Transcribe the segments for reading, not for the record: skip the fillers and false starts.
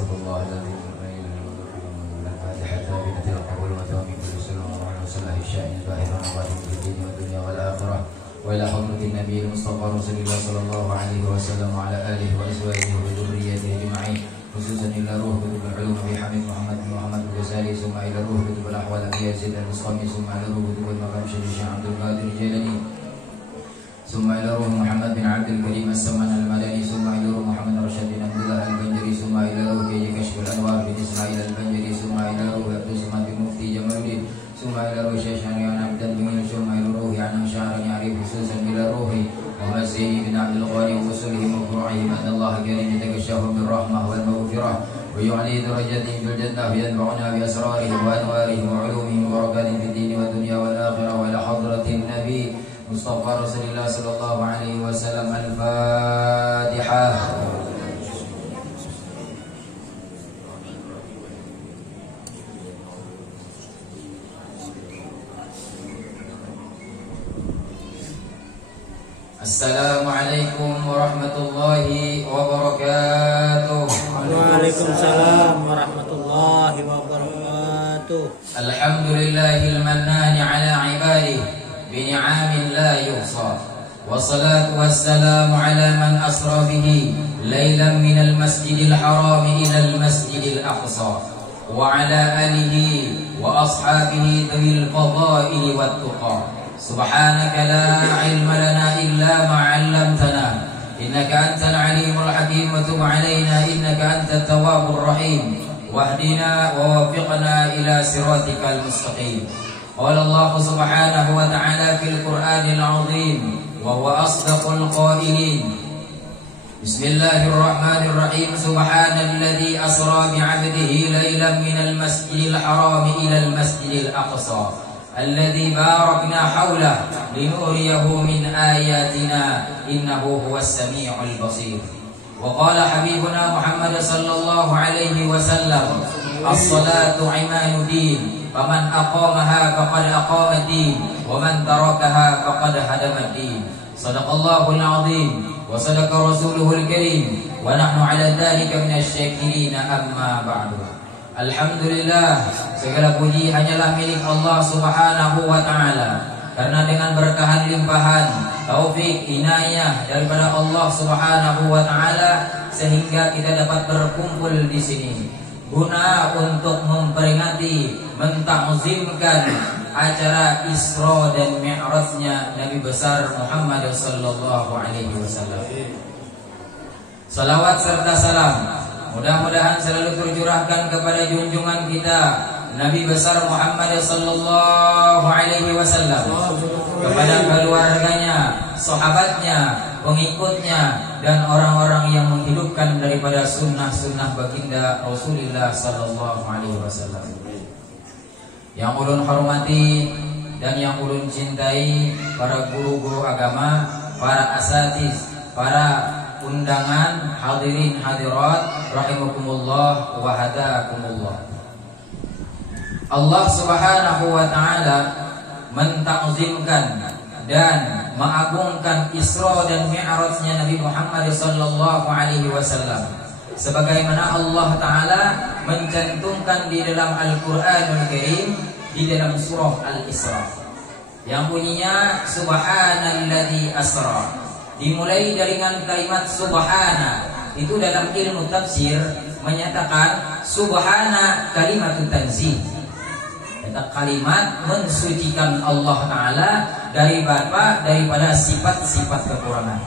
أستغفر الله العظيم الفاتحة بنت القبول وتوامي كل سلم وصلاح الشأن ظاهرا وباطنا في الدين والدنيا والآخرة وإلى حضرة النبي المصطفى رسول الله صلى الله عليه وسلم وعلى آله وأزواجه وذريته أجمعين خصوصا إلى روح كتب العلوم في حميد محمد بن محمد الغزالي ثم إلى روح كتب الأحوال أبي يزيد المسقمي ثم إلى روح كتب المقام شريف عبد القادر الجيلاني ثم إلى روح محمد بن عبد الكريم السمان المدني ثم إلى روح محمد رشاد بن عبد الله البنجري ثم إلى روح كشف الأنوار بن إسماعيل البنجري ثم إلى روح عبد الصمد بن مفتي جمال الدين ثم إلى روح شيخنا عن عبد المؤمن ثم إلى روح عن شعر يعرف خصوصا إلى روح ومسيح بن عبد الغني ووصوله وفروعه أن الله كريم يتكشف بالرحمة والمغفرة ويعلي درجته بالجنة ينفعنا بأسراره وأنواره وعلومه وبركاته في الدين والدنيا والآخرة وإلى حضرة النبي مصطفى رسول الله صلى الله عليه وسلم الفاتحة. Assalamualaikum warahmatullahi wabarakatuh. Waalaikumsalam warahmatullahi wabarakatuh. Alhamdulillahil mannani ala ibadihi bini'amin la yuhsa. Wassalatu wassalamu ala man asra bihi laylan minal masjidil haram ilal masjidil aqsa wa ala alihi wa ashabihi dhil fadaili wat tuqa. Subhanaka la ilma lana illa ma 'allamtana innaka antal alimul hakim wa tub 'alaina innaka antat tawwabur rahim wahdina wa waffiqna ila siratikal mustaqim. Qala Allah subhanahu wa ta'ala fil Qur'anil 'azim wa huwa asdaqul qailin. Bismillahirrahmanirrahim. Subhanalladzi asra bi 'abdihi laylan minal masjidil haram ilal masjidil aqsa alladzi barakna haulahu linuriyahu min ayatina innahu huwas samiul basir. Wa qala habibuna Muhammad sallallahu alaihi wasallam as-salatu imaduddin faman aqamaha faqad aqama ad-din wa man tarakaha faqad hadama ad-din. Shadaqallahul azim wa sadaqa rasuluhul karim wa nahnu ala dzalika minasy-syakirin amma ba'du. Alhamdulillah, segala puji hanyalah milik Allah subhanahu wa ta'ala. Karena dengan berkahan limpahan, taufik, inayah daripada Allah subhanahu wa ta'ala, sehingga kita dapat berkumpul di sini guna untuk memperingati, mentakzimkan acara Isra dan Mi'rajnya Nabi besar Muhammad sallallahu alaihi wasallam. Salawat serta salam mudah-mudahan selalu tercurahkan kepada junjungan kita Nabi besar Muhammad sallallahu alaihi wasallam, kepada keluarganya, sahabatnya, pengikutnya, dan orang-orang yang menghidupkan daripada sunnah-sunnah baginda Rasulullah sallallahu alaihi wasallam. Yang ulun hormati dan yang ulun cintai para guru-guru agama, para asatiz, para undangan, hadirin hadirat rahimakumullah wa hadakumullah. Allah subhanahu wa ta'ala mentakzimkan dan mengagungkan Isra dan Mi'rajnya Nabi Muhammad sallallahu alaihi wasallam, sebagaimana Allah ta'ala mencantumkan di dalam Al-Qur'anul Karim di dalam surah Al-Isra yang bunyinya subhanalladzi asra. Dimulai dengan kalimat subhana. Itu dalam ilmu tafsir menyatakan subhana kalimatut tanzih. Kalimat mensucikan Allah Ta'ala daripada sifat-sifat kekurangan.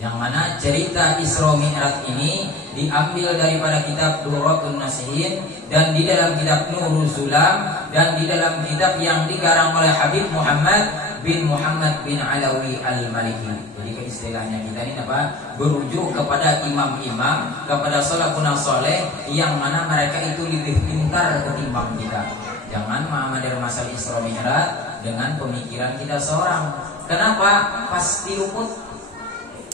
Yang mana cerita Isra Mi'raj ini diambil daripada kitab Durratun Nasihin, dan di dalam kitab Nurul Zulam, dan di dalam kitab yang dikarang oleh Habib Muhammad bin Muhammad bin Alawi Al-Maliki. Jadi istilahnya kita ini apa? Berujuk kepada imam-imam, kepada salafun saleh yang mana mereka itu lebih pintar ketimbang kita. Jangan mengambil masalah Isra Mi'raj dengan pemikiran kita seorang. Kenapa? Pasti luput.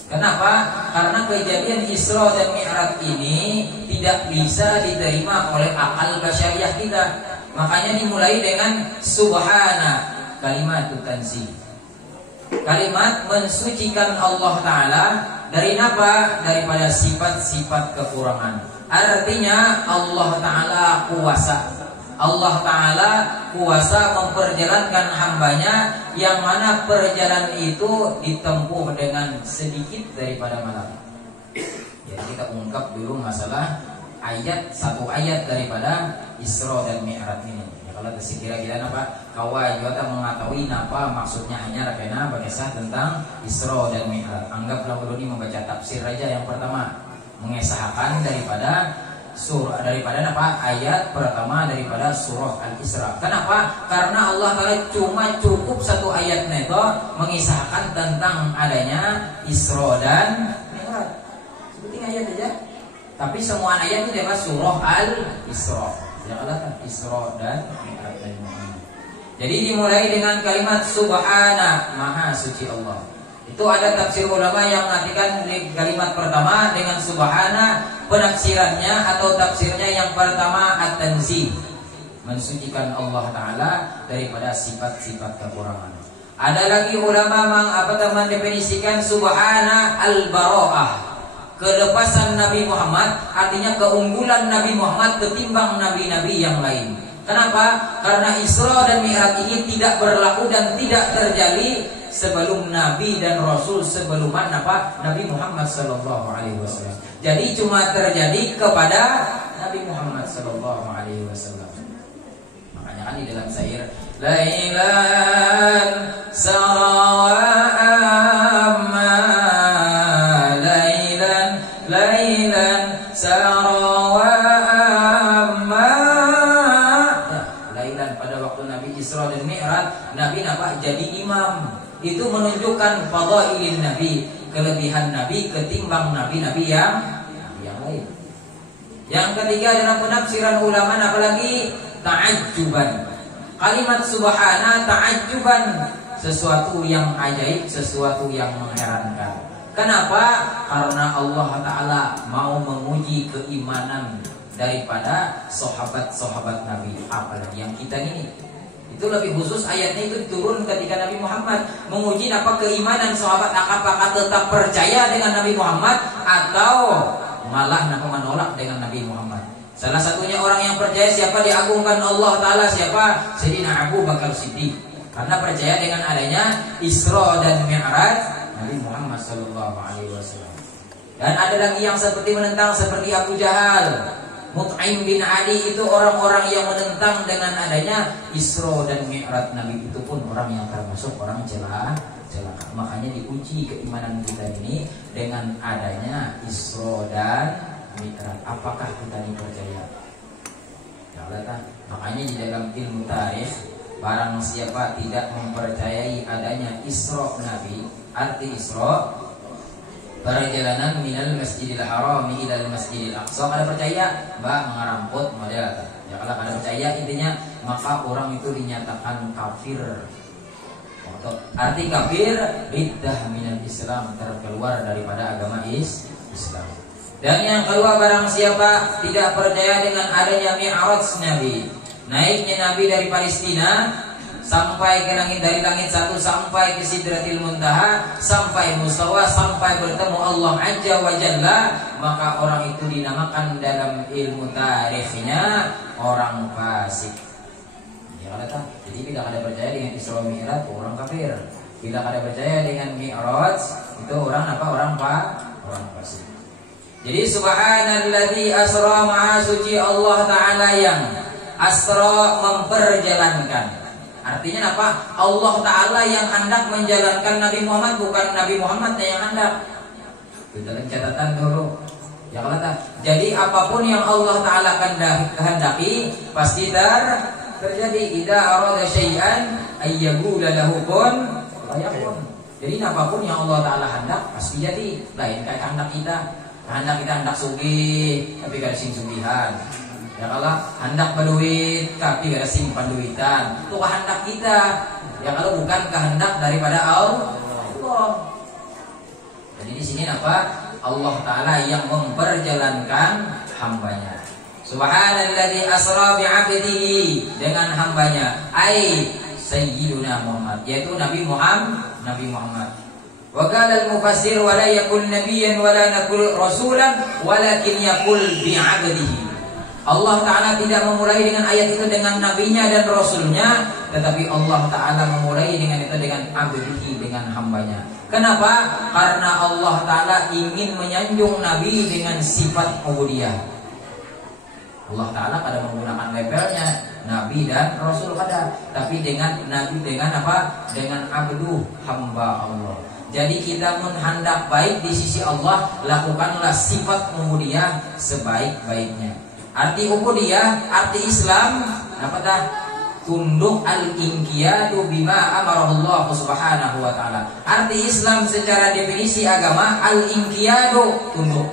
Kenapa? Karena kejadian Isra dan Mi'raj ini tidak bisa diterima oleh akal basyariah kita. Makanya dimulai dengan subhana, kalimat tanzih. Kalimat mensucikan Allah Ta'ala dari apa? Daripada sifat-sifat kekurangan. Artinya Allah Ta'ala kuasa. Allah Ta'ala kuasa memperjalankan hambanya, yang mana perjalanan itu ditempuh dengan sedikit daripada malam. Jadi kita ungkap dulu masalah satu ayat daripada Isra dan Mi'raj ini. Ya, kalau sekira-kira apa kawai juga mengetahui apa maksudnya hanya rakena berkisah tentang Isra dan Mi'raj. Anggaplah dulu ini membaca tafsir aja. Yang pertama mengesahkan daripada ayat pertama daripada surah Al-Isra. Kenapa? Karena Allah Ta'ala cuma cukup satu ayat itu mengisahkan tentang adanya Isra dan Mi'raj. Seperti ayat aja. Tapi semua ayat itu adalah surah Al-Isra. Ya Allah, Isra dan Mi'raj. Jadi dimulai dengan kalimat Subhana, Maha Suci Allah. Itu ada tafsir ulama yang mengartikan kalimat pertama dengan Subhana, penafsirannya atau tafsirnya yang pertama at-tanzih, mensucikan Allah Ta'ala daripada sifat-sifat kekurangan. Ada lagi ulama mendefinisikan Subhana al-bara'ah, kelepasan Nabi Muhammad, artinya keunggulan Nabi Muhammad ketimbang nabi-nabi yang lain. Kenapa? Karena Isra dan Mi'raj ini tidak berlaku dan tidak terjadi sebelum Nabi dan Rasul sebelum Nabi Muhammad sallallahu alaihi wasallam. Jadi cuma terjadi kepada Nabi Muhammad sallallahu alaihi wasallam. Makanya kan di dalam syair Lailan sarawa'amma Lailan sarawa'amma. Lailan pada waktu Nabi Isra dan Mi'raj, Nabi jadi imam. Itu menunjukkan fadailin Nabi, kelebihan Nabi ketimbang nabi-nabi yang lain. Yang ketiga dalam penafsiran ulama apalagi ta'ajjuban. Kalimat Subhana ta'ajjuban, sesuatu yang ajaib, sesuatu yang mengherankan. Kenapa? Karena Allah Ta'ala mau menguji keimanan daripada sahabat-sahabat Nabi, apalagi yang kita ini. Itu lebih khusus ayatnya itu turun ketika Nabi Muhammad menguji keimanan sahabat, apakah tetap percaya dengan Nabi Muhammad atau malah menolak dengan Nabi Muhammad. Salah satunya orang yang percaya siapa diagungkan Allah Ta'ala, siapa? Sayyidina Abu Bakar Siddiq, karena percaya dengan adanya Isra dan Mi'raj Nabi Muhammad sallallahu alaihi wasallam. Dan ada lagi yang seperti menentang, seperti Abu Jahal, Mut'im bin Ali, itu orang-orang yang menentang dengan adanya Isra dan Mi'raj Nabi. Itu pun orang yang termasuk orang celaka. Makanya diuji keimanan kita ini dengan adanya Isra dan Mi'raj. Apakah kita ini percaya? Ya, makanya di dalam ilmu tarikh, barang siapa tidak mempercayai adanya Isra Nabi, arti Isra perjalanan minal masjidil haram ilal masjidil aqsa, kada percaya mengaramput model. Ya, kalau kada percaya intinya maka orang itu dinyatakan kafir. Arti kafir riddah minal Islam, terkeluar daripada agama Islam. Dan yang kedua, barang siapa tidak percaya dengan adanya Mi'raj Nabi, naiknya Nabi dari Palestina sampai ke langit, dari langit satu sampai ke Sidratil Muntaha, sampai Mustawa, sampai bertemu Allah Azza wa Jalla, maka orang itu dinamakan dalam ilmu tarikhnya orang fasik. Ya, jadi bila ada percaya dengan Isra Mi'raj, orang kafir. Bila ada percaya dengan Mi'raj, itu orang Orang fasik. Jadi subhanalladzi asra, maha suci Allah Ta'ala yang asra, memperjalankan. Artinya apa? Allah Ta'ala yang hendak menjalankan Nabi Muhammad, bukan Nabi Muhammad yang hendak. Dalam catatan dulu. Ya, jadi apapun yang Allah Ta'ala kehendaki pasti terjadi. Idza arada syai'an ayyaqula lahu kun fayakun. Jadi apapun yang Allah Ta'ala hendak pasti jadi. Lain kayak kehendak kita. Kehendak kita hendak sugih tapi kada sing sugihan. Ya, kalau hendak berduit tapi gak ada simpan duitan, itu kehendak kita. Ya, kalau bukan kehendak daripada Allah. Jadi di sini Allah Ta'ala yang memperjalankan hambanya. Subhanalladzi asra bi'abdihi, dengan hambanya, ai Sayyiduna Muhammad, yaitu Nabi Muhammad. Wa qala al-mufassir wa la yakul nabiyyan wa la nakul rasulan walakin yakul bi 'abdihi. Allah Ta'ala tidak memulai dengan ayat itu dengan nabinya dan rasulnya, tetapi Allah Ta'ala memulai dengan itu dengan abdihi, dengan hambanya. Kenapa? Karena Allah Ta'ala ingin menyanjung nabi dengan sifat ubudiyah. Allah Ta'ala pada menggunakan labelnya nabi dan rasul pada, tapi dengan nabi dengan apa? Dengan abdu, hamba Allah. Jadi kita menghendak baik di sisi Allah, lakukanlah sifat ubudiyah sebaik-baiknya. Arti ubudiyah, arti Islam apa dah? Tunduk al-inqiyadu bima amarahullah subhanahu wa ta'ala. Arti Islam secara definisi agama al-inqiyadu, tunduk.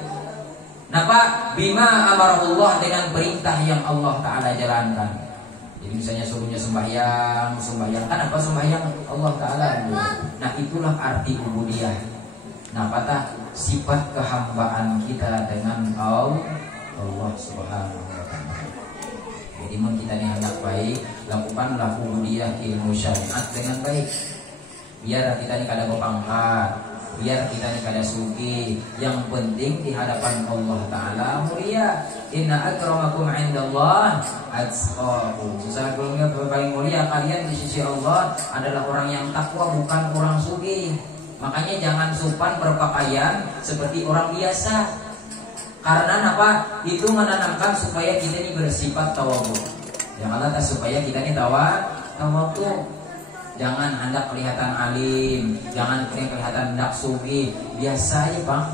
Napa? Bima amarahullah, dengan perintah yang Allah Ta'ala jalankan. Jadi misalnya suruhnya sembahyang kan apa sembahyang Allah Ta'ala. Nah itulah arti ubudiyah. Nah patah sifat kehambaan kita dengan Allah Subhanahu wa ta'ala. Jadi mun kita ni hendak baik, lakukanlah ubudiyah ilmu syariat dengan baik. Biar kita ni kada berpangkat, biar kita ni kada suki, yang penting di hadapan Allah Ta'ala mulia. Inna akramakum indallah atqakum. Sesungguhnya paling mulia kalian di sisi Allah adalah orang yang takwa, bukan orang suki. Makanya jangan sopan berpakaian seperti orang biasa. Karena apa? Itu menanamkan supaya kita ini bersifat tawadhu. Janganlah supaya kita ini tawadhu. Jangan hendak kelihatan alim, jangan kelihatan hendak sugih. Biasa aja bang.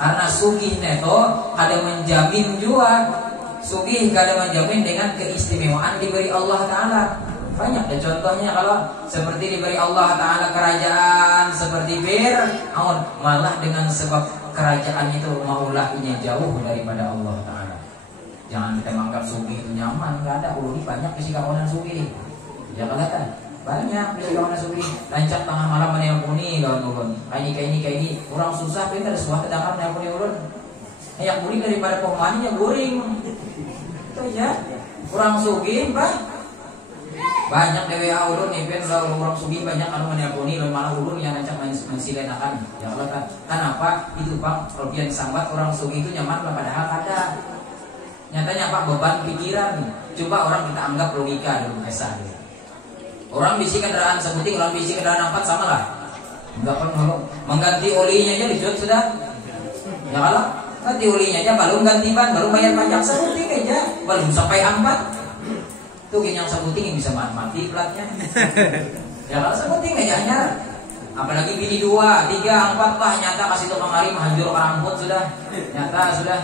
Karena sugih itu ada menjamin juga. Sugih kada menjamin dengan keistimewaan diberi Allah Ta'ala. Banyak deh contohnya, kalau seperti diberi Allah Ta'ala kerajaan seperti Fir'aun, malah dengan sebab kerajaan itu maulahnya jauh daripada Allah Ta'ala. Jangan kita menganggap sugih itu nyaman. Gak ada, ini banyak fisikawanan sugih. Jangan kelihatan banyak fisikawanan sugih. Lancap tengah malam meneleponi kawan-kawan. Kayak ini orang susah, kita ada suatu dengar meneleponi ulun. Yang guring daripada pemaninya guring. Itu aja. Orang sugih bah. Banyak DWA ulun nih, orang sugih banyak anu meneleponi, malah ulun yang ngajak mensilenakan. Ya Allah kan, kenapa itu bang? Kelebihan sambat orang sugih itu nyaman, padahal ada. Nyatanya apa? Beban pikiran. Coba orang kita anggap logika dulu kisah. Orang bisi kendaraan sebuting, orang bisi kendaraan 4 sama lah. Enggak perlu mengganti olinya aja dijual sudah. Ya kalau ganti olinya aja, belum ganti ban, belum bayar pajak sebuting aja, belum sampai 4. Tuh yang sebuting yang bisa mati platnya. Ya kalau sebuting aja hanya. Apalagi bini 2, 3, 4 lah nyata kasih tukang hari menghancur rambut sudah. Nyata sudah.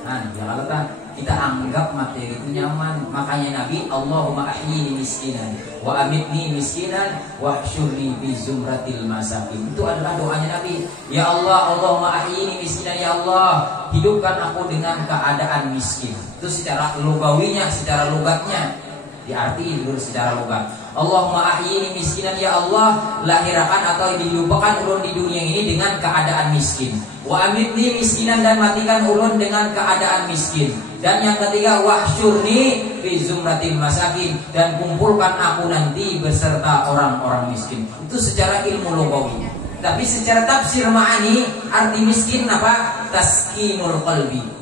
Nah, ya kalau kita anggap materi itu nyaman. Makanya Nabi, Allahumma ahyini miskinan wa amitni miskinan wa hsyurni bi zumratil masakin. Itu adalah doanya Nabi. Ya Allah, Allahumma ahyini miskinan, ya Allah, hidupkan aku dengan keadaan miskin. Itu secara lugawinya, secara logatnya. Diarti dulu secara logat. Allahumma ahyini miskinan, ya Allah, lahirakan atau dihidupkan ulun di dunia ini dengan keadaan miskin. Wa amitni miskinan, dan matikan ulun dengan keadaan miskin. Dan yang ketiga, wahsyurni fi zumratil masakin, dan kumpulkan aku nanti beserta orang-orang miskin. Itu secara ilmu lugawi. Tapi secara tafsir ma'ani, arti miskin apa? Taskinul qalbi.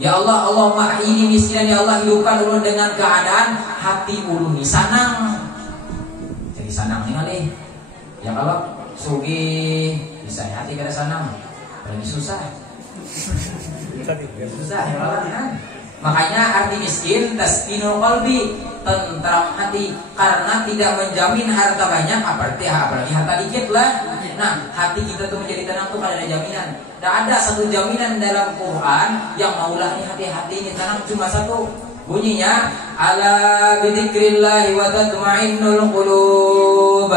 Ya Allah, Allahumma ahyini miskinan, ya Allah, hidupkan ulun dengan keadaan hati ulun ini sanang. Jadi sanang nih kali. Ya kalau sugih bisa hati kada sanang, berarti susah. Susah ya Allah. Makanya arti miskin taskinul qalbi, tentram hati, karena tidak menjamin harta banyak, apalagi harta dikit lah. Nah, hati kita tuh menjadi tenang tuh kada ada jaminan. Tidak ada satu jaminan dalam Quran yang maulah nih hati-hati ini tenang, cuma satu. Bunyinya ala bidzikrillahi wa tatma'innul qulub.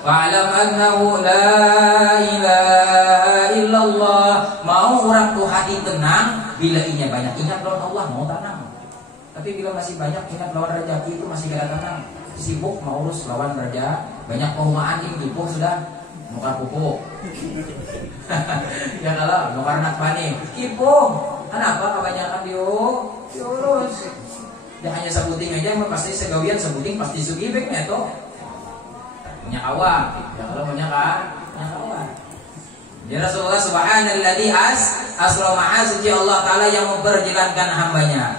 Fa'lam annahu la ilaha illallah. Mau orang tuh hati tenang bila inya banyak ingat lawan Allah, mau tenang. Tapi bila masih banyak ingat lawan rezeki itu masih kada tenang. Sibuk mau urus lawan raja, banyak perumahan ini tipu sudah. Nukar pupuk. Ya kalau nukar nak panik, kipu. Kenapa kebanyakan diurus? Ya hanya sebuting aja, pasti segawian sebuting pasti sugibek neto. Punya kawan. Ya kalau punya kawan. Ya Rasulullah, subhanalladzi asra ma'a, suci Allah Ta'ala yang memperjalankan hambanya.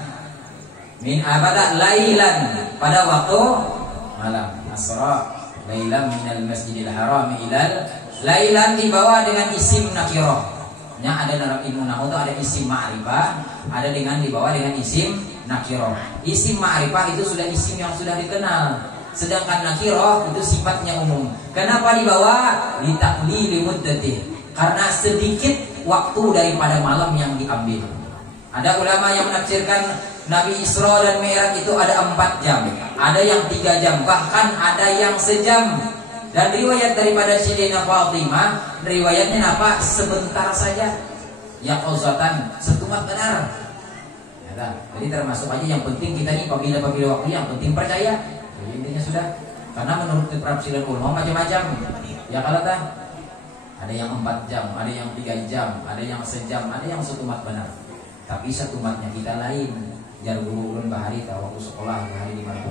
Min abada lailan, pada waktu malam. Asra lailan minal masjidil haram ilal, lailan dibawa dengan isim nakirah. Nya ada dalam ilmu nahwu itu ada isim ma'rifah, ada dengan dibawa dengan isim nakirah. Isim ma'rifah itu sudah isim yang sudah dikenal, sedangkan nakirah itu sifatnya umum. Kenapa dibawa? Litaqlili muddatih, karena sedikit waktu daripada malam yang diambil. Ada ulama yang menafsirkan Nabi Isra dan Mi'raj itu ada 4 jam, ada yang 3 jam, bahkan ada yang sejam. Dan riwayat daripada Sayyidina Fatimah, riwayatnya apa? Sebentar saja. Ya qauzatan, setumat benar. Ya, jadi termasuk aja yang penting kita nih apabila waktu yang penting percaya. Jadi intinya sudah. Karena menurut keterangan ulama macam-macam. Ya kalau tak ada yang 4 jam, ada yang 3 jam, ada yang sejam, ada yang setumat benar. Tapi setumatnya kita lain. Jar guru ulun bahari tahu waktu sekolah bahari di mana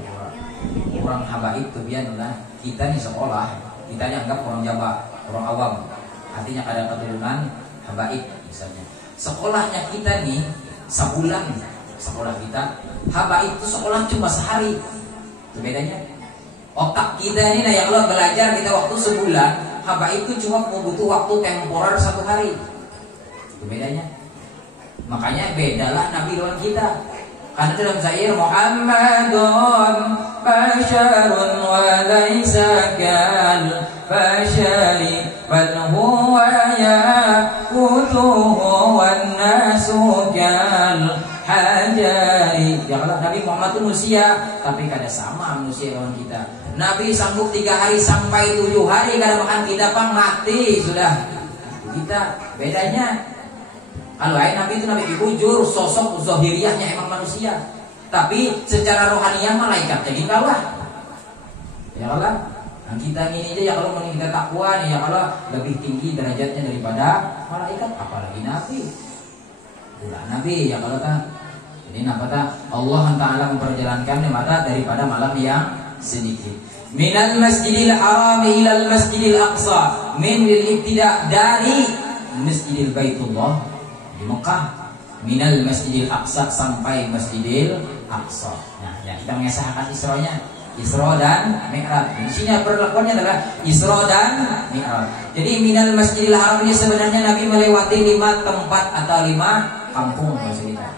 orang habaib tuh biarlah kita nih sekolah, kita nih anggap orang Jawa, orang awam. Artinya ada keturunan habaib misalnya. Sekolahnya kita nih sebulan, sekolah kita. Habaib itu sekolah cuma sehari. Itu bedanya. Otak kita ini nah yang Allah belajar kita waktu sebulan, habaib itu cuma butuh waktu temporer 1 hari. Itu bedanya. Makanya bedalah Nabi dengan kita. Karena dalam syair Muhammadun basharun wa laisa kal bashari bal huwa yaqutuhu wan nasu kal hajari. Janganlah Nabi Muhammad itu manusia, tapi kada sama manusia dengan kita. Nabi sanggup 3 hari sampai 7 hari kada makan, kita pang mati sudah. Kita bedanya. Kalau Nabi itu Nabi jujur, sosok zahiriyahnya emang manusia, tapi secara rohaniah malaikat jadi kalah. Ya Allah, nah kita ini aja ya kalau kita takwa nih ya Allah lebih tinggi derajatnya daripada malaikat, apalagi Nabi. Ulah Nabi ya kalau tak. Jadi napa tak? Allah Taala memperjalankan mata daripada malam yang sedikit. Minal masjidil haram ilal masjidil aqsa, min lil ibtida, dari masjidil baitullah di Mekah, minal masjidil aqsa sampai masjidil aqsa. Nah, ya kita mengesahkan Isra-nya, Isra dan Mi'raj. Di sini perlakuannya adalah Isra dan Mi'raj. Jadi minal masjidil haram ini sebenarnya Nabi melewati 5 tempat atau 5 kampung bahasa kita.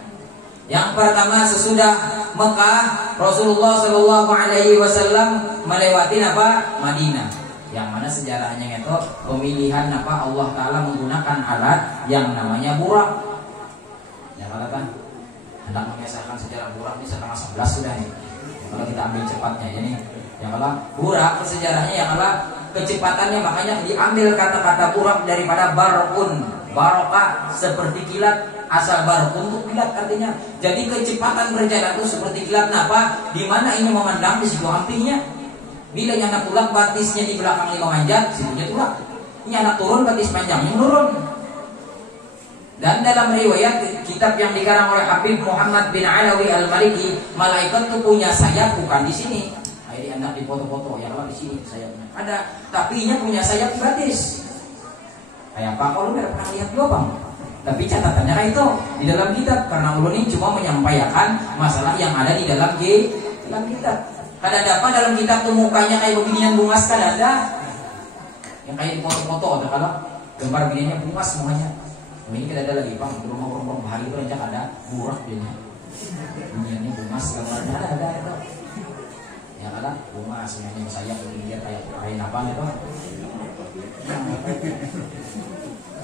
Yang pertama sesudah Mekah, Rasulullah Shallallahu Alaihi Wasallam melewati apa? Madinah. Yang mana sejarahnya itu pemilihan apa Allah Ta'ala menggunakan alat yang namanya burak. Ya kalau kan hendak mengesahkan sejarah burak ini setengah 11 sudah nih. Ya, kalau kita ambil cepatnya ini, ya kalau burak sejarahnya ya kalau kecepatannya makanya diambil kata-kata burak daripada barqun, barokah seperti kilat. Asal barqun itu kilat artinya. Jadi kecepatan berjalan itu seperti kilat. Kenapa? Di mana ini memandang di situ apinya. Bila anak tulak batisnya di belakang ini memanjat, situnya tulak. Ini anak turun batis panjangnya menurun. Dan dalam riwayat kitab yang dikarang oleh Habib Muhammad bin Alawi Al-Maliki, malaikat itu punya sayap bukan di sini. Ini anak di foto-foto yang di sini sayapnya ada, tapi nya punya sayap batis. Kayak apa? Kalau nggak pernah lihat juga bang. Tapi catatannya kayak itu di dalam kitab, karena ulun ini cuma menyampaikan masalah yang ada di dalam kitab. Kada ada apa dalam kitab tuh mukanya kayak beginian bungas, kada ada. Yang kayak foto-foto ada kalau gambar beginiannya bungas semuanya. Ini kada ada lagi bang, rumah-rumah bahari itu aja ada burak begini. Beginiannya bungas gambarnya ada itu. Ya kada bungas semuanya sayap begini kayak apa itu.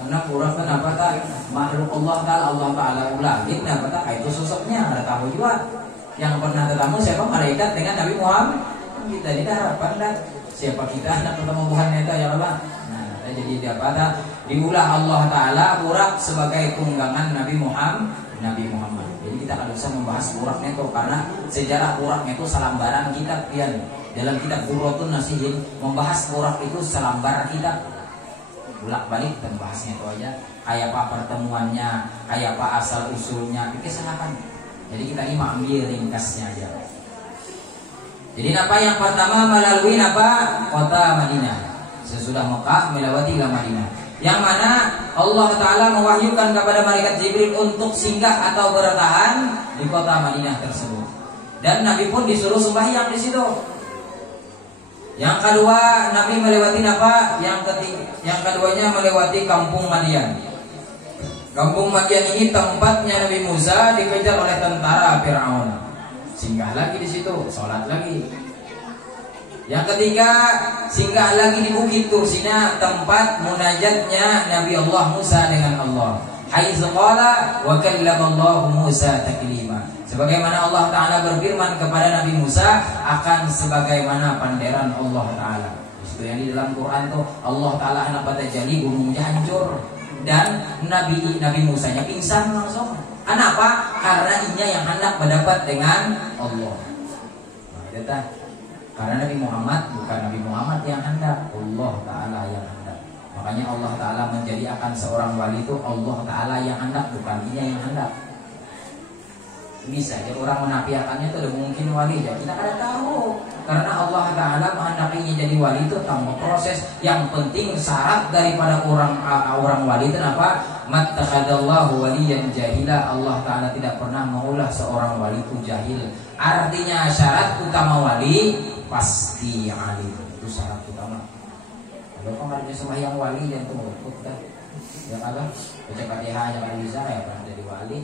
Karena burak kan apa tak makhluk Allah Ta'ala ulangit, apa tak kayak itu sosoknya ada tahu juga. Yang pernah ketemu siapa? Malaikat dengan Nabi Muhammad. Kita ini harapan dah siapa kita nak ketemu Tuhan itu ya Allah. Nah, jadi dapat diulah Allah Ta'ala burak sebagai tunggangan Nabi Muhammad. Jadi kita akan bisa membahas buraknya itu karena sejarah buraknya itu selambaran kitab pian. Dalam kitab Durratun Nasihin membahas burak itu selambaran kitab. Bolak-balik kita bahasnya itu aja. Kayak apa pertemuannya, kayak apa asal usulnya, dikisahkan. Jadi kita ini ambil ringkasnya aja. Jadi apa yang pertama melalui apa? Kota Madinah. Sesudah Mekah melewati ke Madinah. yang mana Allah Ta'ala mewahyukan kepada malaikat Jibril untuk singgah atau bertahan di kota Madinah tersebut. Dan Nabi pun disuruh sembahyang di situ. Yang kedua, Nabi melewati apa? Yang keduanya melewati kampung Madian. Kampung Madian ini tempatnya Nabi Musa dikejar oleh tentara Fir'aun. Singgah lagi di situ, sholat lagi. Yang ketiga, singgah lagi di Bukit Tursina, tempat munajatnya Nabi Allah Musa dengan Allah. Haitsu qala wa kallamallahu Musa taklima. Sebagaimana Allah Ta'ala berfirman kepada Nabi Musa akan sebagaimana panderan Allah Ta'ala. Itu yang di dalam Quran tuh Allah Ta'ala anak pada jadi gunungnya hancur dan Nabi Musa nya pingsan langsung. Kenapa? Karena inya yang hendak mendapat dengan Allah. Nah, karena Nabi Muhammad bukan Nabi Muhammad yang hendak, Allah Ta'ala yang hendak. Makanya Allah Ta'ala menjadikan seorang wali itu Allah Ta'ala yang hendak, bukan dia yang hendak. Bisa aja orang menafikannya itu udah mungkin wali ya. Kita kada tahu. Karena Allah Ta'ala menghendakinya jadi wali itu tanpa proses. Yang penting syarat daripada orang wali itu apa? Mattakhadallahu waliyan jahila. Allah Ta'ala tidak pernah maulah seorang wali itu jahil. Artinya syarat utama wali pasti alim. Itu syarat utama. Kalau kemarin sembahyang wali yang itu ngikut kan. Yang ada baca Fatihah jangan bisa ya pernah jadi wali.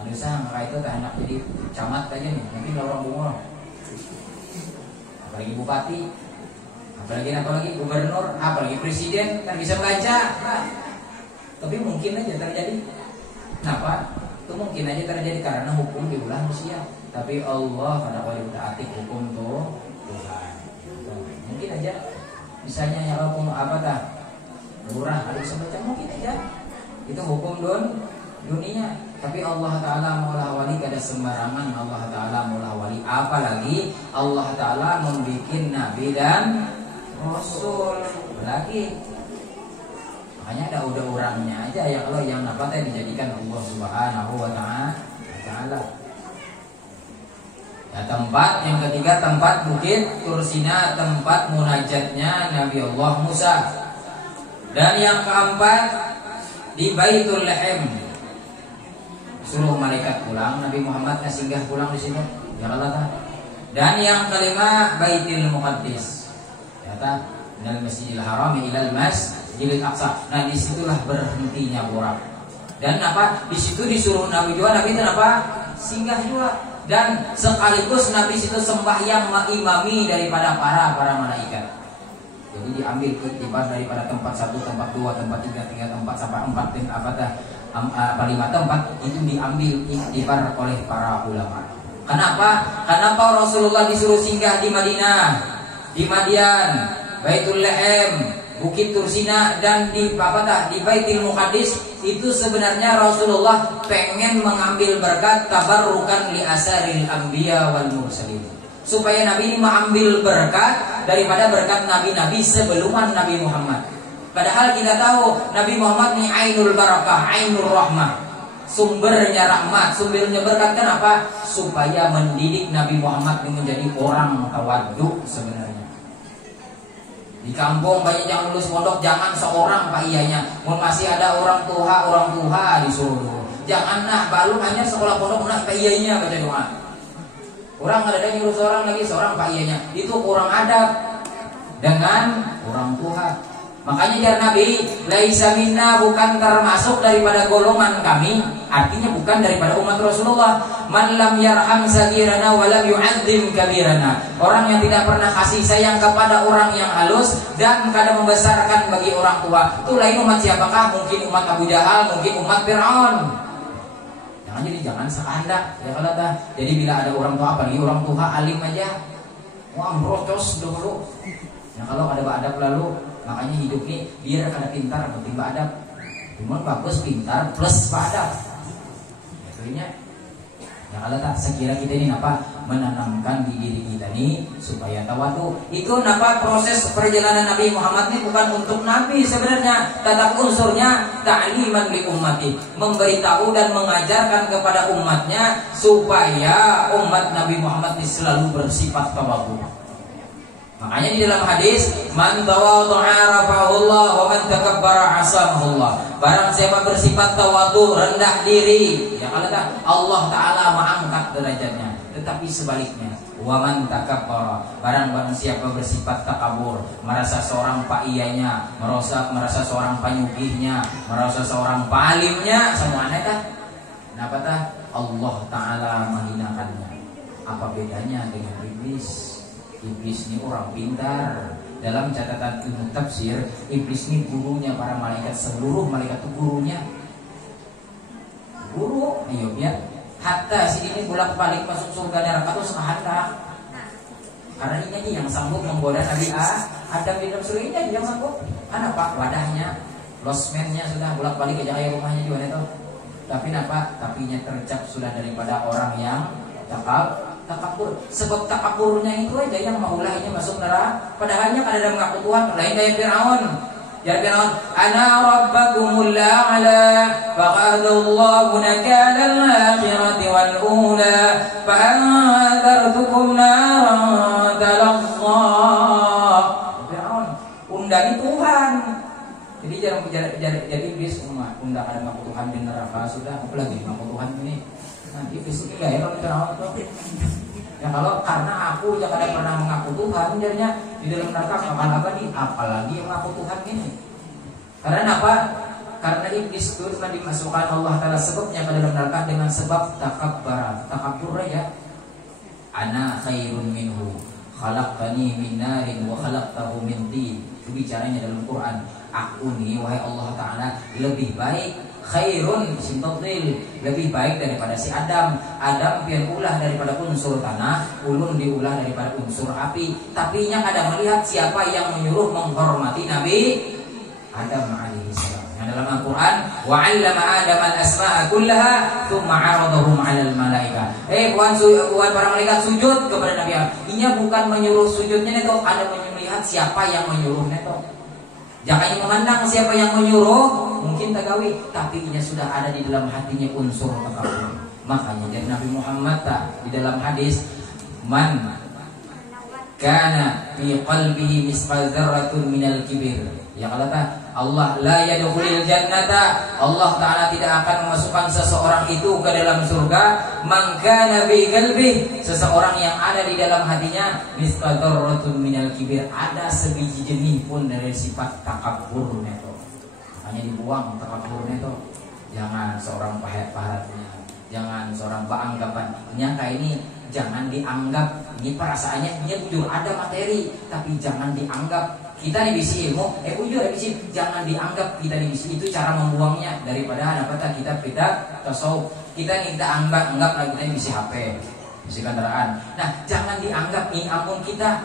Anu sah maka itu tak enak jadi camat aja nih, nanti orang bunga. Apalagi bupati, apalagi gubernur, apalagi presiden kan bisa baca. Nah, tapi mungkin aja terjadi. Kenapa? Itu mungkin aja terjadi karena hukum diulah manusia. Tapi Allah pada wali taati hukum tuh Tuhan. Mungkin aja. Misalnya yang hukum apa tah? Murah ada semacam mungkin aja. Itu hukum dunia. Tapi Allah Ta'ala maulah wali kada sembarangan. Allah Ta'ala maulah wali. Apalagi Allah Ta'ala membuat nabi dan rasul lagi. Makanya ada udah orangnya aja ya kalau yang dapat dijadikan Allah Subhanahu wa Ta'ala. Ya, tempat yang ketiga tempat Bukit Tursina, tempat munajatnya Nabi Allah Musa. Dan yang keempat di Baitul Lahim. Suruh malaikat pulang, Nabi Muhammad singgah pulang di sini. Ya Allah. Dan yang kelima Baitul Muqaddis. Kata dari Masjidil Haram ilal Masjidil Aqsa. Nah, disitulah berhentinya borak. Dan apa? Di situ disuruh Nabi juga, Nabi itu apa? Singgah juga. Dan sekaligus Nabi situ sembahyang mengimami daripada para malaikat. Jadi diambil ketiban daripada tempat 1, tempat 2, tempat 3, tempat sampai 4 dan apa 5 tempat itu diambil iktibar oleh para ulama. Kenapa? Kenapa Rasulullah disuruh singgah di Madinah, di Madian, Baitul Lahim, Bukit Tursina dan di Baitul Muqaddis? Itu sebenarnya Rasulullah pengen mengambil berkat tabarrukan li asaril anbiya wal mursalin. Supaya Nabi ini mengambil berkat daripada berkat nabi-nabi sebelum Nabi Muhammad. Padahal kita tahu Nabi Muhammad ini ainul barakah, ainul rahmah, sumbernya rahmat, sumbernya berkat. Kenapa? Supaya mendidik Nabi Muhammad ini menjadi orang tawadhu sebenarnya. Di kampung banyak yang lulus pondok, jangan seorang pak iyanya. Masih ada orang tuha disuruh. Jangan baru hanya sekolah pondok pak iyanya baca doa. Orang ada nyuruh seorang lagi seorang pak iyanya. Itu kurang adab dengan orang tuha. Makanya jar Nabi, laisa minna, bukan termasuk daripada golongan kami, artinya bukan daripada umat Rasulullah. Man lam yarham sagirana wa lam yu'azzim kabirana. Orang yang tidak pernah kasih sayang kepada orang yang halus dan kadang membesarkan bagi orang tua. Itu lain umat siapakah? Mungkin umat Abu Jahal, mungkin umat Fir'aun. Jangan sekandak ya kalau dah. Jadi bila ada orang tua apalagi orang tua alim aja, wah merocos dulu. Nah kalau ada adab lalu, makanya hidup ini biar kada pintar penting adab. Cuma bagus pintar plus adab. Itunya. Ya kalau tak sekira kita ini apa menanamkan di diri kita ini supaya tawadu. Itu napa proses perjalanan Nabi Muhammad ini bukan untuk Nabi sebenarnya, tetap unsurnya ta'liman li ummati, memberitahu dan mengajarkan kepada umatnya supaya umat Nabi Muhammad ini selalu bersifat tawadu. Makanya di dalam hadis, man tawadhu'a rafa'ahullah wa man takabbara 'asamahullah. Barang siapa bersifat tawadhu, rendah diri, ya Allah Taala mengangkat derajatnya. Tetapi sebaliknya, wa man takabbara, barang siapa bersifat takabur, merasa seorang paiyanya, merasa seorang panyugihnya, merasa seorang palimnya, semuanya kan? Kenapa tah? Allah Taala menghinakannya. Apa bedanya dengan iblis? Iblis ini orang pintar. Dalam catatan ilmu tafsir, iblis ini gurunya para malaikat. Seluruh malaikat itu gurunya. Guru, ayo ya. Hatta si ini bolak-balik masuk surga neraka itu sekehendak. Karena ini yang sanggup menggoda Nabi Adam di dalam surga ini yang sanggup. Kenapa? Wadahnya, losmennya sudah bolak-balik aja kayak rumahnya juga itu. Tapi kenapa? Tapinya tercap sudah daripada orang yang takabur. Sebab takaburnya itu aja yang maulahnya masuk neraka. Padahalnya kada ada mengaku Tuhan. Lain kayak Fir'aun. Ya Fir'aun, ana rabbakumul a'la faqadallahu nakala al-akhirati wal ula fa anzartukum naran talazza. Fir'aun undang Tuhan. Jadi jarang jadi iblis undang ada mengaku Tuhan di neraka sudah. Apalagi mengaku Tuhan ini. Nanti iblis ini gak heran Fir'aun tuh. Ya kalau karena aku jangan pernah mengaku Tuhan, jadinya di dalam neraka kapan apa nih? Apalagi yang mengaku Tuhan ini. Karena apa? Karena iblis itu cuma dimasukkan Allah Taala sebabnya ke dalam neraka dengan sebab takabur ya. Ana khairun minhu, khalaqtani min narin wa khalaqtahu min tin. Itu bicaranya dalam Quran. Aku nih wahai Allah Taala lebih baik. Khairun simtadil, lebih baik daripada si Adam. Adam pian ulah daripada unsur tanah, ulun diulah daripada unsur api. Tapi yang ada melihat siapa yang menyuruh menghormati Nabi Adam alaihi salam. Yang dalam Al-Qur'an, wa 'allama Adam al-asma'a kullaha tsumma 'aradahum 'alal malaika. Bukan para malaikat sujud kepada Nabi Adam. Ini bukan menyuruh sujudnya itu, ada melihat siapa yang menyuruhnya itu. Jangan memandang siapa yang menyuruh, mungkin tagawi, tapi ini sudah ada di dalam hatinya unsur takabur. Makanya dari Nabi Muhammad di dalam hadis, man kana fi qalbihi misqal dzarratun minal kibir. Ya kata Allah la yadkhulul jannata, Allah Taala tidak akan memasukkan seseorang itu ke dalam surga. Man kana bi qalbi, seseorang yang ada di dalam hatinya misqal dzarratun minal kibir, ada sebiji jenih pun dari sifat takabur itu. Hanya dibuang takaburnya itu. Jangan seorang pahat-pahatnya, jangan seorang beranggapan nyangka ini, jangan dianggap ini perasaannya dia jujur ada materi, tapi jangan dianggap kita dibisi ilmu, jujur dibisi, jangan dianggap kita dibisi itu cara membuangnya daripada apa kita tasawuf. Kita anggap lagi kita dibisi HP, bisi kendaraan. Nah, jangan dianggap ini ampun kita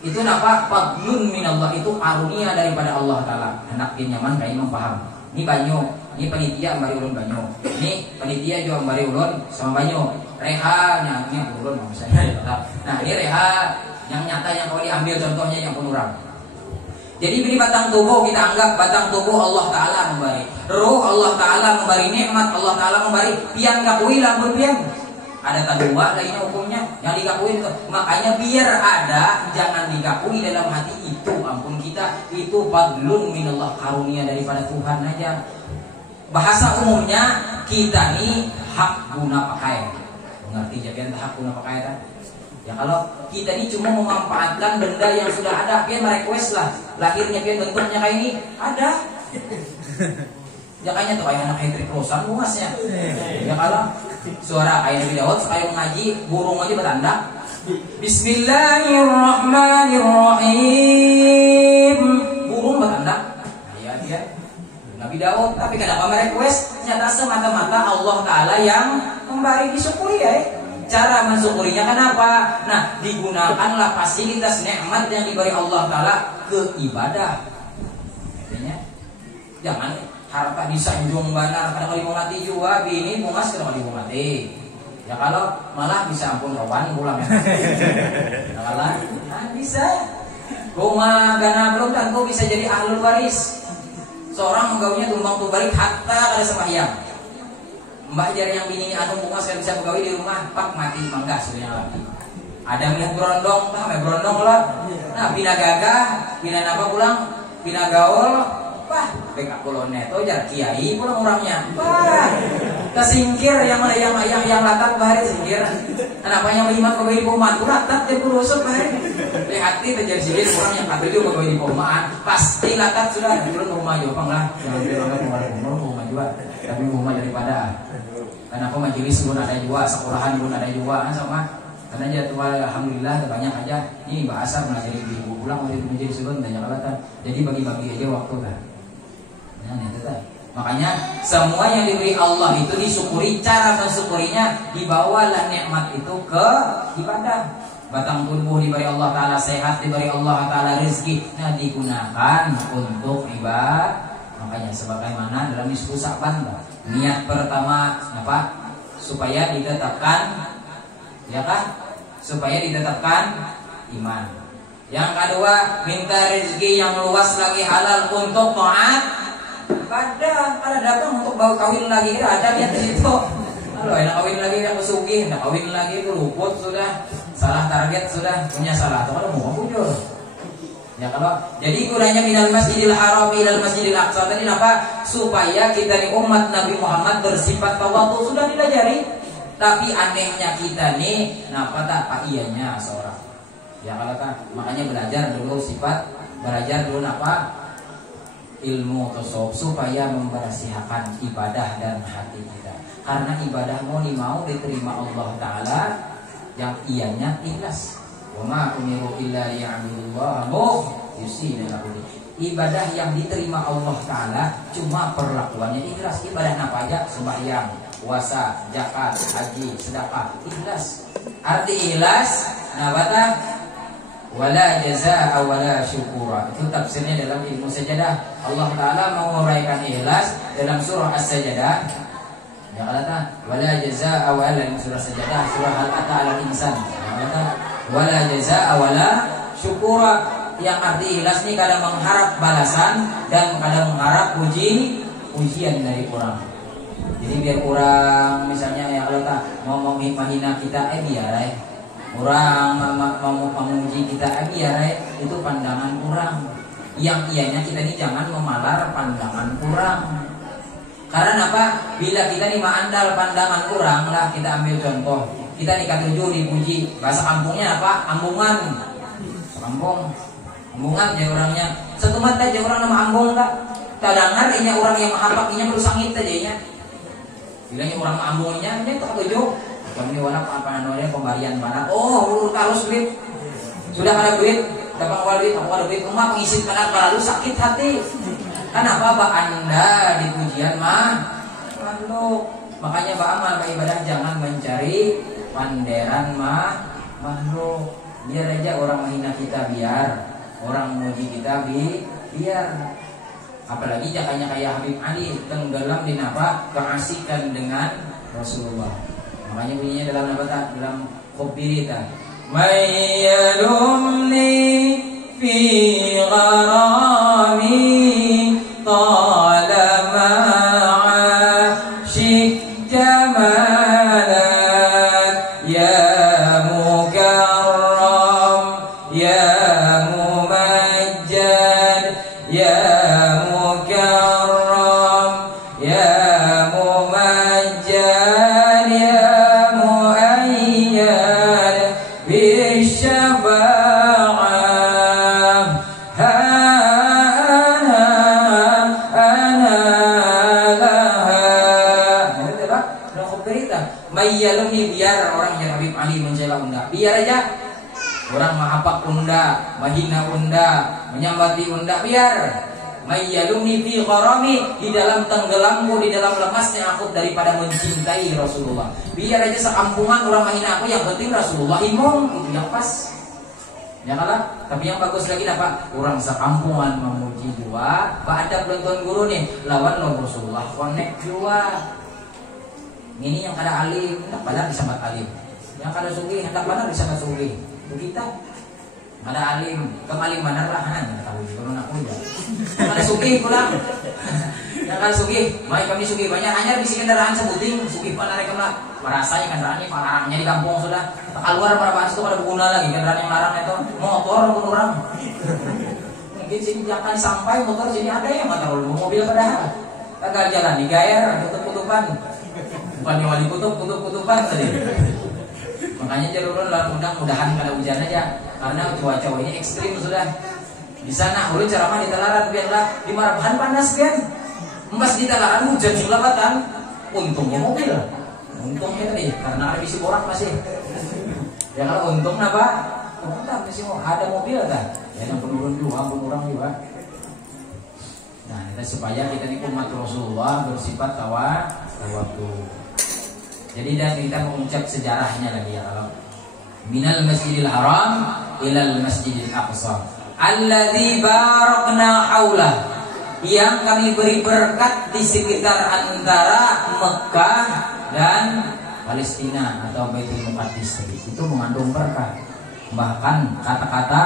itu napa fadlun minallah, itu karunia daripada Allah Taala. Anak dia nyaman kayak paham. Ini banyu, ini panitia ambari ulun banyu. Ini panitia juga ambari ulun sama banyu. Reha nya ulun misalnya. Nah, ini reha yang nyata yang kalau diambil contohnya yang penurang. Jadi beri batang tubuh kita anggap batang tubuh Allah Taala memberi. Ruh Allah Taala memberi, nikmat Allah Taala memberi. Pian gakui lah berpian. Ada tadua lainnya hukumnya yang digakui itu. Makanya biar ada, jangan digakui dalam hati itu ampun kita, itu fadlun minallah, karunia daripada Tuhan aja. Bahasa umumnya kita nih hak guna pakai. Mengerti jagian hak guna pakai kan? Ya kalau kita ini cuma memanfaatkan benda yang sudah ada, pian merequest lah lahirnya pian bentuknya kayak ini ada. Ya kayaknya tuh kayak anak Hendrik Rosan luasnya. Ya kalau suara kayak Nabi Daud sekali ngaji burung aja bertanda. Bismillahirrahmanirrahim. Burung bertanda. Ya dia Nabi Daud, tapi kenapa merequest? Nyata semata-mata Allah Taala yang memberi, disyukuri ya. Cara mensyukurinya kenapa? Nah, digunakanlah fasilitas nikmat yang diberi Allah Taala ke ibadah. Artinya jangan harta disanjung banar kadang kali mau mati juga, bini bungas kadang kali mau mati. Ya kalau malah bisa ampun kawan pulang ya. Malah bisa. Goma gana belum tentu bisa jadi ahlul waris. Seorang menggaunya tumbang balik hatta kada sembahyang. Mbak jar yang bini anu bungas kan bisa begawi di rumah, pak mati mangga sudah lagi. Ada melihat berondong, berondong lah. Nah, pina gagah, pina apa pulang, pina gaul, wah, beka pulau neto jar kiai pulang orangnya, wah, kesingkir yang latar bahari singkir. Kenapa yang lima pegawai di perumahan kurang, tak jadi kurusuk bahari. Lihat hati terjadi sini orang yang kata pegawai di perumahan, pasti latar sudah turun rumah Jepang lah, jangan bilang rumah juga, tapi rumah daripada. Kenapa majelis pun ada juga, sekolahan pun ada juga, sama. Karena jatuh alhamdulillah banyak aja ini bahasa mengajari ibu pulang oleh menjadi sebelum banyak alatan. Jadi bagi-bagi aja waktu kan. Nah, itu kan. Makanya semua yang diberi Allah itu disyukuri, cara mensyukurinya dibawalah nikmat itu ke ibadah. Batang tubuh diberi Allah Ta'ala sehat, diberi Allah Ta'ala rezeki, nah digunakan untuk ibadah. Makanya sebagaimana dalam nisfu Sa'ban, niat pertama apa? Supaya ditetapkan, ya kan? Supaya ditetapkan iman. Yang kedua, minta rezeki yang luas lagi halal untuk taat. Ada datang untuk bawa kawin lagi, ada niat di situ. Kalau enak kawin lagi aku sugih, enak kawin lagi itu luput sudah, salah target sudah, punya salah. Kalau mau bujur. Ya kalau jadi gunanya minal masjidil haram ilal masjidil aqsa tadi apa? Supaya kita di umat Nabi Muhammad bersifat tawadhu sudah dilajari. Tapi anehnya kita nih, kenapa tak pak iyanya seorang? Ya kalau kan makanya belajar dulu belajar dulu apa? Ilmu tasawuf supaya membersihakan ibadah dan hati kita. Karena ibadah mau diterima Allah Ta'ala yang iyanya ikhlas. Wa ma umiru illa liya'budullaha mukhlisina lahu. Ibadah yang diterima Allah Ta'ala cuma perlakuannya ikhlas. Ibadah apa aja? Sembahyang, puasa, zakat, haji, sedekah, ikhlas. Arti ikhlas, nabata wala jazaa wala syukura. Itu tafsirnya dalam ilmu sajadah. Allah Ta'ala menguraikan ikhlas dalam surah As-Sajadah. Ya kata wala jazaa wala surah Sajadah, surah Al-Ata al-Insan. Ya kata wala jazaa wala syukura. Yang arti ikhlas ini kadang mengharap balasan dan kadang mengharap pujian dari orang. Jadi biar orang misalnya ya kalau tak mau menghina kita biar orang mau memuji kita biar itu pandangan orang. Yang ianya kita ini jangan memalar pandangan orang. Karena apa? Bila kita ini andal pandangan orang lah, kita ambil contoh. Kita nikah 7 dipuji, bahasa kampungnya apa? Ambungan. Ambungan ya orangnya. Satu mata aja orang nama ambung tak. Tadangar ini orang yang mahapak ini berusangit aja ya. Bilangnya orang ambungnya dia tak 7. Kami warna apa namanya pemberian mana? Oh, harus duit. Sudah ada duit, dapat awal duit, aku ada duit, rumah pengisi kanan lalu sakit hati. Kenapa Pak Anda di pujian makhluk? Makanya Pak amal ibadah jangan mencari panderan makhluk. Biar aja orang menghina kita biar. Orang memuji kita biar. Apalagi jakanya kayak Habib Ali tenggelam di napa keasikan dengan Rasulullah. Makanya bunyinya dalam apa tak? Dalam khobirita. Mayyalumni fi gharami talama ashik jamalat ya mukarram ya mumajjad ya mukarram ya mumajjad ya muayyad bisyafa'ah mayyalumni biar orang yang Habib Ali mencela unda biar aja orang mahapak unda mahina unda menyambati unda biar mayyalumni fi gharami di dalam tenggelamku di dalam lemasnya aku daripada mencintai Rasulullah biar aja sekampungan orang mahina aku yang penting Rasulullah imong itu yang pas ya kalah tapi yang bagus lagi apa orang sekampungan memuji dua pak ada penonton guru nih lawan lo Rasulullah connect dua. Ini yang kada alim, hendak benar disambat alim. Yang kada sugih, hendak benar disambat sugih. Begitu. Kada alim, kemalim benar lah kan. Tahu kalau nak udah. Kada sugih pulang. Nah, sugih, mai kami sugih banyak hanya bisi kendaraan sebuting, sugih pan mereka lah. Merasa ya kendaraan ini larangnya di kampung sudah. Keluar para itu pada berguna lagi kendaraan yang larang itu motor pun orang. Mungkin sini jangan sampai motor sini ada yang nggak tahu mobil padahal. Kagak jalan digayer, tutup-tutupan. Bukannya wali kutup-kutupan tadi. Makanya jalurun lah mudah-mudahan kada hujan aja karena cuaca ini ekstrim sudah. Di sana ulun ceramah di Telaran biarlah di Marabahan panas kan. Mas di Telaran hujan sulapatan. Untungnya mobil. Untungnya tadi karena ada bisi borak masih. Ya kalau untung apa? Untung masih ada mobil kan. Ya yang penurun orang juga. Nah, kita supaya kita ini umat Rasulullah bersifat tawadu. Jadi dan kita mengucap sejarahnya lagi ya kalau minal masjidil haram ilal masjidil aqsa alladzi barakna haulah, yang kami beri berkat di sekitar antara Mekah dan Palestina atau Baitul Maqdis. Itu mengandung berkah. Bahkan kata-kata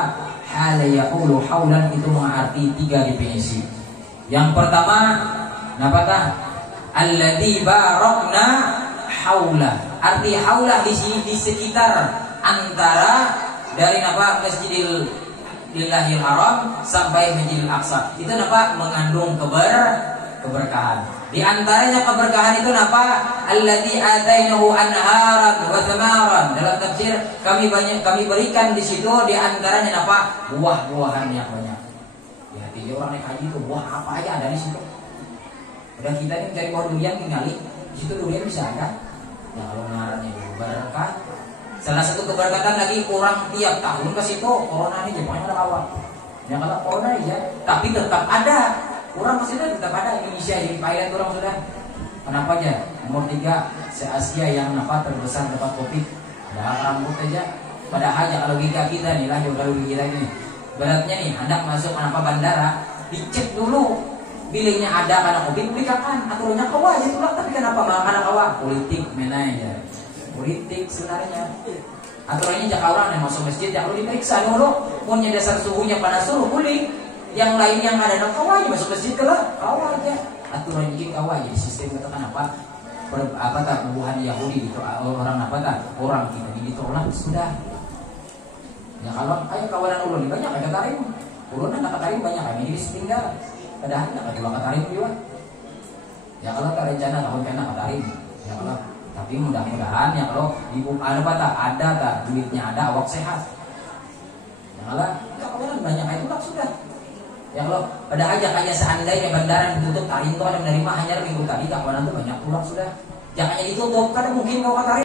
hal yaqulu haulan itu mengarti 3 definisi. Yang pertama, napakah alladzi barakna haula. Arti haula di sini di sekitar antara dari napa Masjidil Lillahil Haram sampai Masjidil Aqsa. Itu napa mengandung keberkahan. Di antaranya keberkahan itu napa alladzi atainahu anharan wa thamaran. Dalam tafsir kami berikan di situ di antaranya napa buah-buahan yang banyak. Ya, tiga orang naik haji itu buah apa aja ada di situ. Udah kita ini mencari buah durian tinggali di situ durian bisa ada. Ya kalau ngarannya berkah. Salah satu keberkatan lagi orang tiap tahun ke situ corona ini Jepangnya ada awal. Ya kalau corona aja, tapi tetap ada. Orang masih tetap ada Indonesia jadi pilot orang sudah. Kenapa aja? Nomor 3 se-Asia yang napa terbesar dapat Covid. Ada rambut aja. Padahal ya logika kita nih lah juga logika kita ini. Beratnya nih hendak masuk kenapa bandara dicek dulu bilingnya ada karena Covid belikan aturannya kawa aja tulah tapi kenapa mana kawa politik manajer politik sebenarnya aturannya jak orang yang masuk masjid jak lu diperiksa dulu punya dasar suhunya panas suruh boleh yang lain yang ada kawa aja masuk masjid lah kawa aja aturan ini kawa aja sistem katakan apa tak hubungan Yahudi gitu orang apa tak orang kita ini ditolak sudah ya kalau ayo kawanan ulun banyak ada tarim ulun anak tarim banyak kami ini tinggal padahal tak ada tarim juga ya kalau tak rencana tahun kena tarim ya kalau tapi mudah-mudahan ya kalau ibu ada apa tak ada tak duitnya ada awak sehat ya kalau kawanan banyak itu tak sudah ya kalau pada aja kayak seandainya bandara ditutup tarim tuh ada menerima hanya minggu tadi kawanan tuh banyak pulang sudah jangan ditutup karena mungkin mau tarim